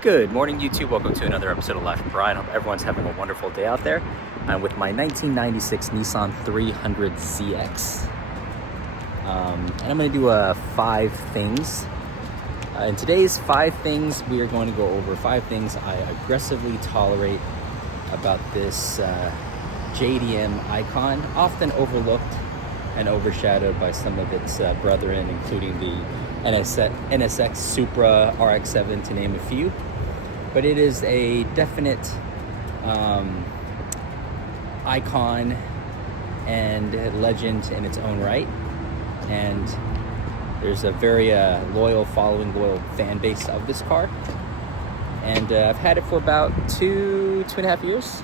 Good morning, YouTube. Welcome to another episode of Life with Brian. Hope everyone's having a wonderful day out there. I'm with my 1996 Nissan 300ZX. And I'm going to do 5 things. In today's 5 things, we are going to go over 5 things I aggressively tolerate about this JDM icon, often overlooked and overshadowed by some of its brethren, including the NSX Supra, RX-7, to name a few. But it is a definite icon and legend in its own right. And there's a very loyal following, loyal fan base of this car. And I've had it for about two and a half years.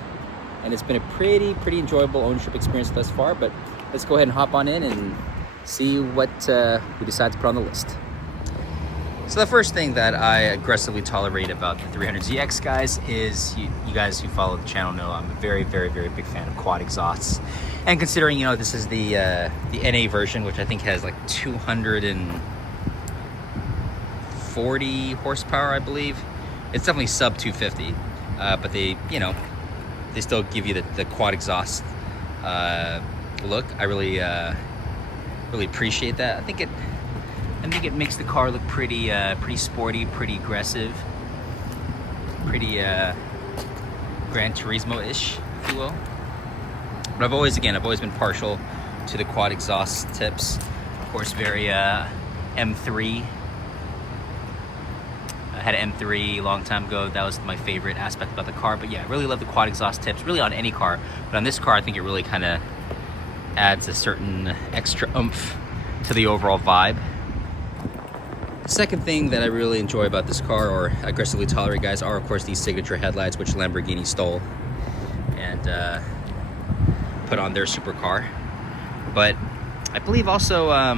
And it's been a pretty enjoyable ownership experience thus far. But let's go ahead and hop on in and see what we decide to put on the list. So the first thing that I aggressively tolerate about the 300ZX, guys, is you guys who follow the channel know I'm a very big fan of quad exhausts. And considering, this is the NA version, which I think has like 240 horsepower, I believe. It's definitely sub 250, but they still give you the quad exhaust look. I really appreciate that. I think it makes the car look pretty sporty, pretty aggressive, pretty Gran Turismo-ish, if you will. But I've always been partial to the quad exhaust tips. Of course, very M3. I had an M3 a long time ago. That was my favorite aspect about the car. But yeah, I really love the quad exhaust tips, really on any car. But on this car, I think it really kind of adds a certain extra oomph to the overall vibe. The second thing that I really enjoy about this car, or aggressively tolerate, guys, are of course these signature headlights, which Lamborghini stole and put on their supercar. But I believe also, I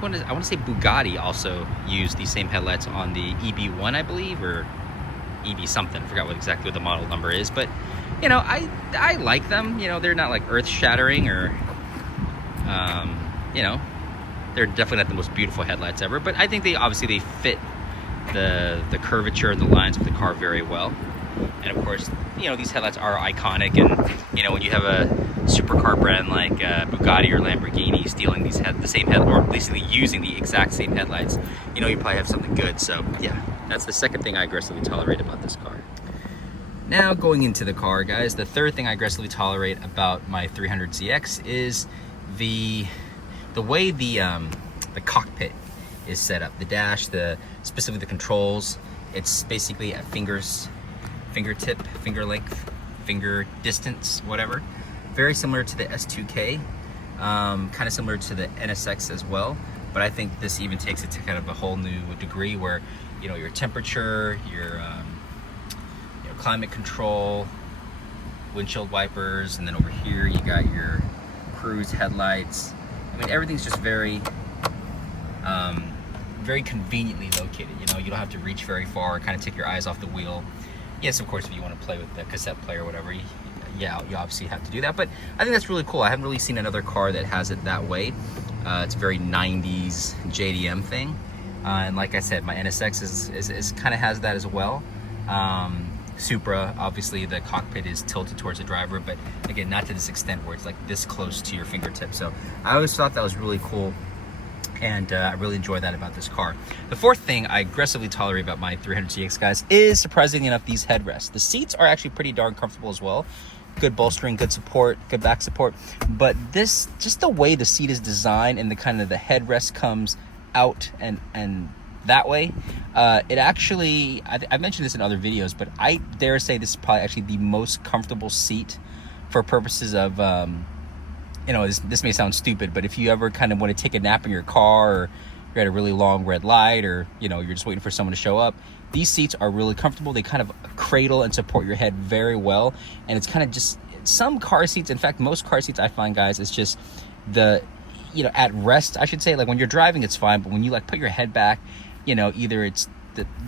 want to say Bugatti also used these same headlights on the EB1, I believe, or EB something. I forgot exactly what the model number is, but I like them. They're not like earth shattering or they're definitely not the most beautiful headlights ever, but I think they fit the curvature and the lines of the car very well. And of course, these headlights are iconic, and when you have a supercar brand like Bugatti or Lamborghini stealing the same head, or basically using the exact same headlights, you probably have something good. So yeah, that's the second thing I aggressively tolerate about this car. Now going into the car, guys, the third thing I aggressively tolerate about my 300ZX is the way the cockpit is set up, the dash, specifically the controls. It's basically at fingertip, finger length, finger distance, whatever. Very similar to the S2K, kind of similar to the NSX as well. But I think this even takes it to kind of a whole new degree where, your temperature, your climate control, windshield wipers, and then over here you got your cruise headlights. I mean, everything's just very conveniently located. You don't have to reach very far, kind of take your eyes off the wheel. Yes, of course, if you want to play with the cassette player or whatever, you obviously have to do that. But I think that's really cool. I haven't really seen another car that has it that way. It's a very 90s JDM thing. And like I said, my NSX is kind of has that as well. Supra, obviously the cockpit is tilted towards the driver, but again, not to this extent where it's like this close to your fingertip. So I always thought that was really cool, and I really enjoy that about this car. The fourth thing I aggressively tolerate about my 300ZX, guys, is, surprisingly enough, these headrests. The seats are actually pretty darn comfortable as well. Good bolstering, good support, good back support. But this, just the way the seat is designed and the kind of the headrest comes out and that way, it actually, I've mentioned this in other videos, but I dare say this is probably actually the most comfortable seat for purposes of, this may sound stupid, but if you ever kind of want to take a nap in your car, or you're at a really long red light, or, you're just waiting for someone to show up, these seats are really comfortable. They kind of cradle and support your head very well. And it's kind of just, some car seats, in fact, most car seats I find, guys, it's just at rest, I should say, like when you're driving, it's fine. But when you put your head back, either it's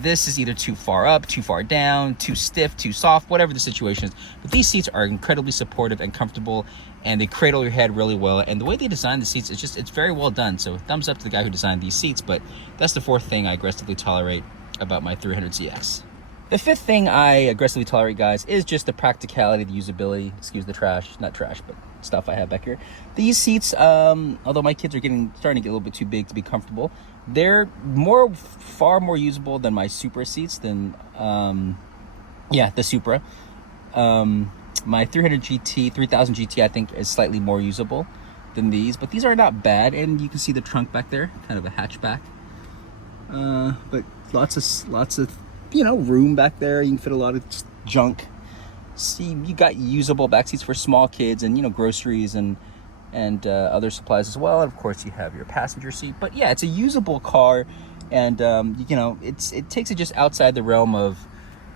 this is either too far up, too far down, too stiff, too soft, whatever the situation is. But these seats are incredibly supportive and comfortable, and they cradle your head really well. And the way they design the seats, it's very well done. So thumbs up to the guy who designed these seats. But that's the fourth thing I aggressively tolerate about my 300ZX. The fifth thing I aggressively tolerate, guys, is just the practicality, the usability. Excuse the trash, not trash, but stuff I have back here. These seats, although my kids are starting to get a little bit too big to be comfortable, they're far more usable than my Supra seats. The Supra. My 300 GT, 3000 GT, I think is slightly more usable than these, but these are not bad. And you can see the trunk back there, kind of a hatchback. But lots of room back there. You can fit a lot of junk. See, you got usable back seats for small kids and groceries and other supplies as well. And of course you have your passenger seat. But yeah, it's a usable car, and it takes it just outside the realm of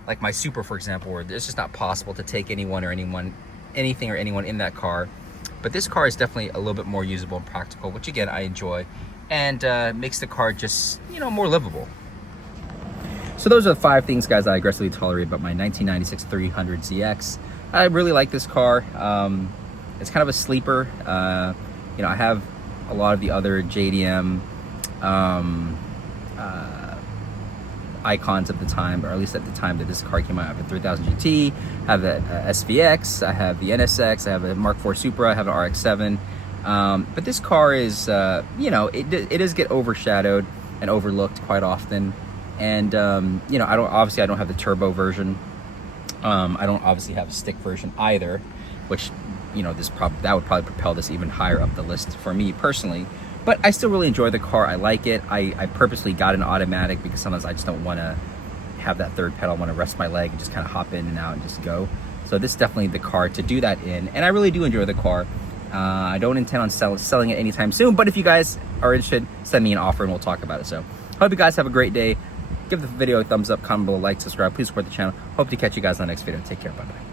like my Supra, for example, where it's just not possible to take anything or anyone in that car. But this car is definitely a little bit more usable and practical, which again I enjoy, and makes the car just more livable. So those are the 5 things, guys, that I aggressively tolerate about my 1996 300ZX. I really like this car. It's kind of a sleeper. I have a lot of the other JDM icons of the time, or at least at the time that this car came out. I have a 3000 GT, I have the SVX, I have the NSX, I have a Mark IV Supra, I have an RX-7. But this car is, it does get overshadowed and overlooked quite often. And I don't have the turbo version. I don't obviously have a stick version either, which that would probably propel this even higher up the list for me personally. But I still really enjoy the car. I like it. I purposely got an automatic because sometimes I just don't want to have that third pedal. I want to rest my leg and just kind of hop in and out and just go. So this is definitely the car to do that in, and I really do enjoy the car. I don't intend on selling it anytime soon, but if you guys are interested, send me an offer and we'll talk about it. So hope you guys have a great day. Give the video a thumbs up, comment below, like, subscribe. Please support the channel. Hope to catch you guys on the next video. Take care. Bye-bye.